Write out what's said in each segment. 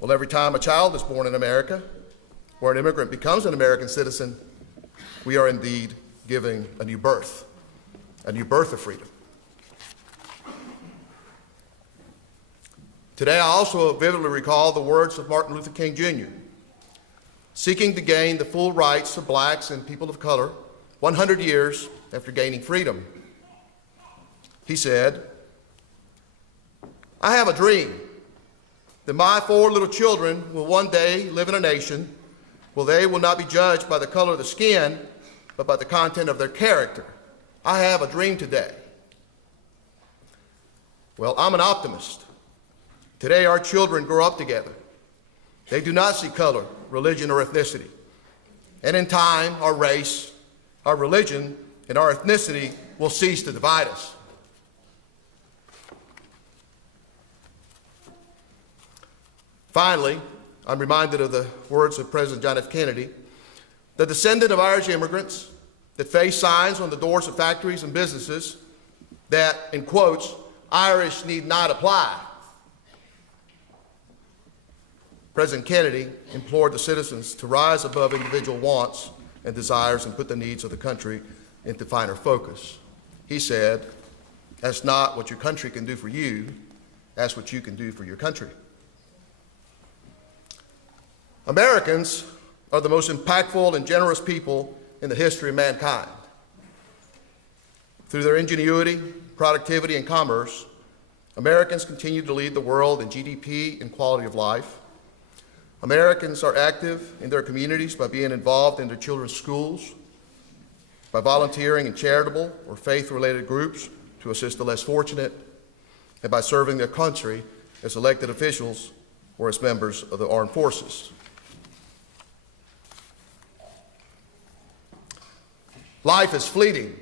Well, every time a child is born in America or an immigrant becomes an American citizen, we are indeed giving a new birth of freedom. Today, I also vividly recall the words of Martin Luther King Jr., seeking to gain the full rights of blacks and people of color 100 years after gaining freedom. He said, "I have a dream that my 4 little children will one day live in a nation where they will not be judged by the color of the skin, but by the content of their character. I have a dream today." Well, I'm an optimist. Today, our children grow up together. They do not see color, religion, or ethnicity. And in time, our race, our religion, and our ethnicity will cease to divide us. Finally, I'm reminded of the words of President John F. Kennedy, the descendant of Irish immigrants that faced signs on the doors of factories and businesses that, in quotes, "Irish need not apply." President Kennedy implored the citizens to rise above individual wants and desires and put the needs of the country into finer focus. He said, "That's not what your country can do for you, that's what you can do for your country." Americans are the most impactful and generous people in the history of mankind. Through their ingenuity, productivity, and commerce, Americans continue to lead the world in GDP and quality of life. Americans are active in their communities by being involved in their children's schools, by volunteering in charitable or faith-related groups to assist the less fortunate, and by serving their country as elected officials or as members of the armed forces. Life is fleeting,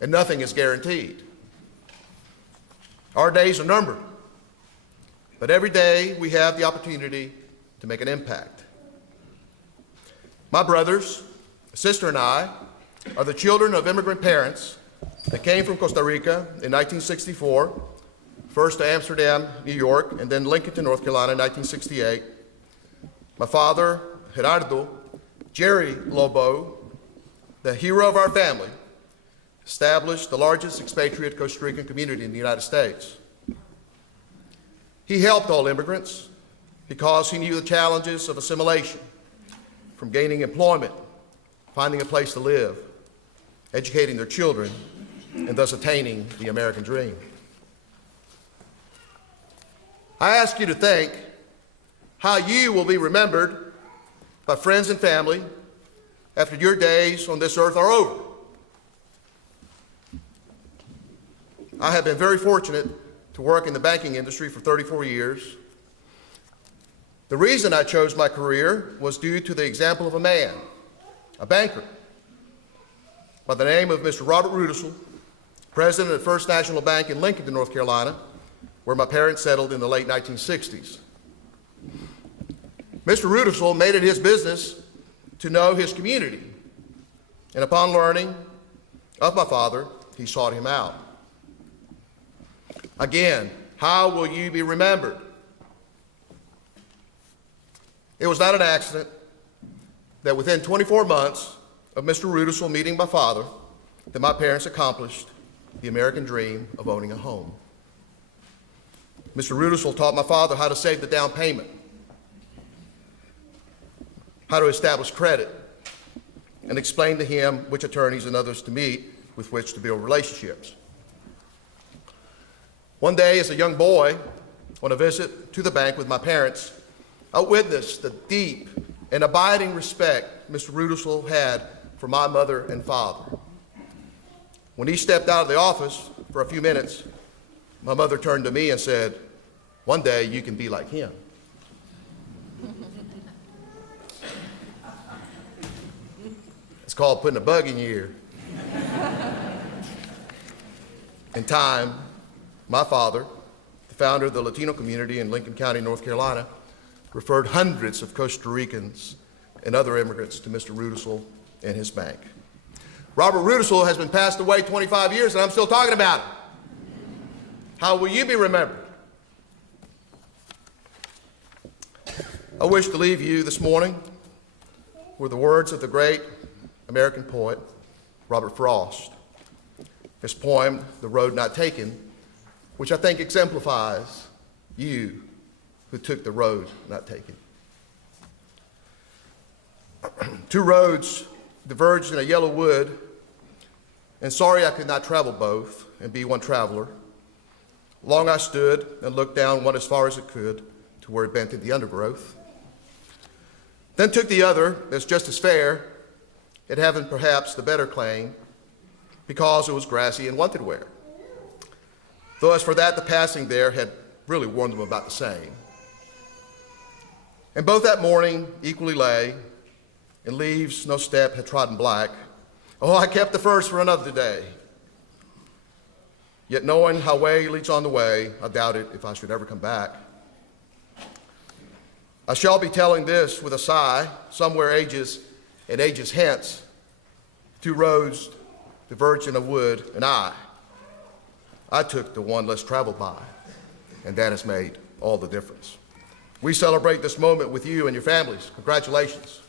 and nothing is guaranteed. Our days are numbered, but every day we have the opportunity to make an impact. My brothers, sister, and I are the children of immigrant parents that came from Costa Rica in 1964, first to Amsterdam, New York, and then Lincoln, North Carolina in 1968. My father, Gerardo Jerry Lobo, the hero of our family, established the largest expatriate Costa Rican community in the United States. He helped all immigrants because he knew the challenges of assimilation, from gaining employment, finding a place to live, educating their children, and thus attaining the American dream. I ask you to think how you will be remembered by friends and family after your days on this earth are over. I have been very fortunate to work in the banking industry for 34 years. The reason I chose my career was due to the example of a man, a banker, by the name of Mr. Robert Rudisill, president of First National Bank in Lincoln, North Carolina, where my parents settled in the late 1960s. Mr. Rudisill made it his business to know his community, and upon learning of my father, he sought him out. Again, how will you be remembered? It was not an accident that within 24 months of Mr. Rudisill meeting my father, that my parents accomplished the American dream of owning a home. Mr. Rudisill taught my father how to save the down payment, how to establish credit, and explained to him which attorneys and others to meet with which to build relationships. One day, as a young boy, on a visit to the bank with my parents, I witnessed the deep and abiding respect Mr. Rudisill had for my mother and father. When he stepped out of the office for a few minutes, my mother turned to me and said, "One day you can be like him." It's called putting a bug in your ear. In time, my father, the founder of the Latino community in Lincoln County, North Carolina, referred hundreds of Costa Ricans and other immigrants to Mr. Rudisill and his bank. Robert Rudisill has been passed away 25 years, and I'm still talking about him. How will you be remembered? I wish to leave you this morning with the words of the great American poet, Robert Frost. His poem, The Road Not Taken, which I think exemplifies you who took the road not taken. Two roads diverged in a yellow wood, and sorry I could not travel both and be one traveler. Long I stood and looked down one as far as it could to where it bent in the undergrowth. Then took the other as just as fair, it having perhaps the better claim, because it was grassy and wanted wear. Though as for that, the passing there had really warned them about the same. And both that morning equally lay, in leaves no step had trodden black. Oh, I kept the first for another day. Yet knowing how way leads on the way, I doubted if I should ever come back. I shall be telling this with a sigh, somewhere ages and ages hence, two roads diverged in a wood, and I took the one less traveled by, and that has made all the difference. We celebrate this moment with you and your families. Congratulations.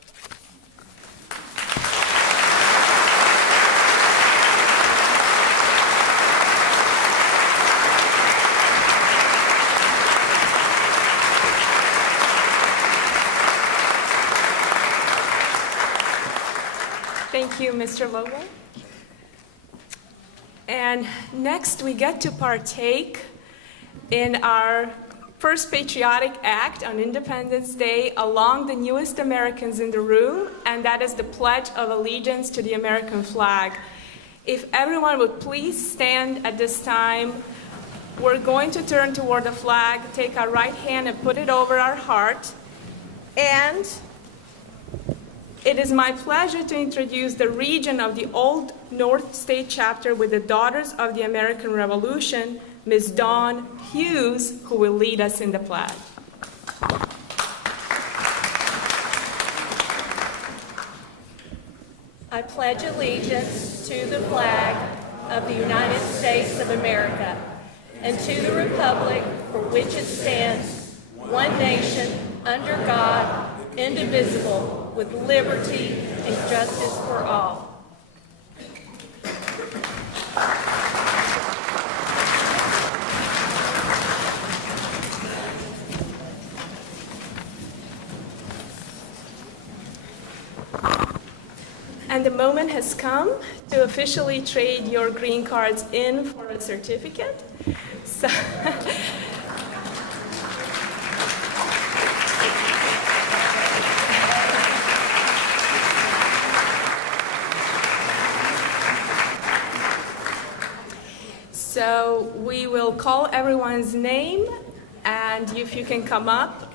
Thank you, Mr. Lowell. And next, we get to partake in our first patriotic act on Independence Day along the newest Americans in the room, and that is the Pledge of Allegiance to the American flag. If everyone would please stand at this time, we're going to turn toward the flag, take our right hand and put it over our heart, and it is my pleasure to introduce the regent of the Old North State Chapter with the Daughters of the American Revolution, Ms. Dawn Hughes, who will lead us in the pledge. I pledge allegiance to the flag of the United States of America and to the republic for which it stands, one nation, under God, indivisible, with liberty and justice for all. And the moment has come to officially trade your green cards in for a certificate. So So we will call everyone's name, and if you can come up,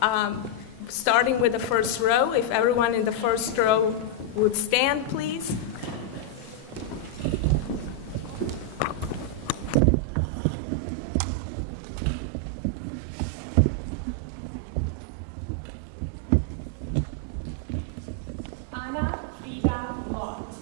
starting with the first row. If everyone in the first row would stand, please. Ana Frida Lott.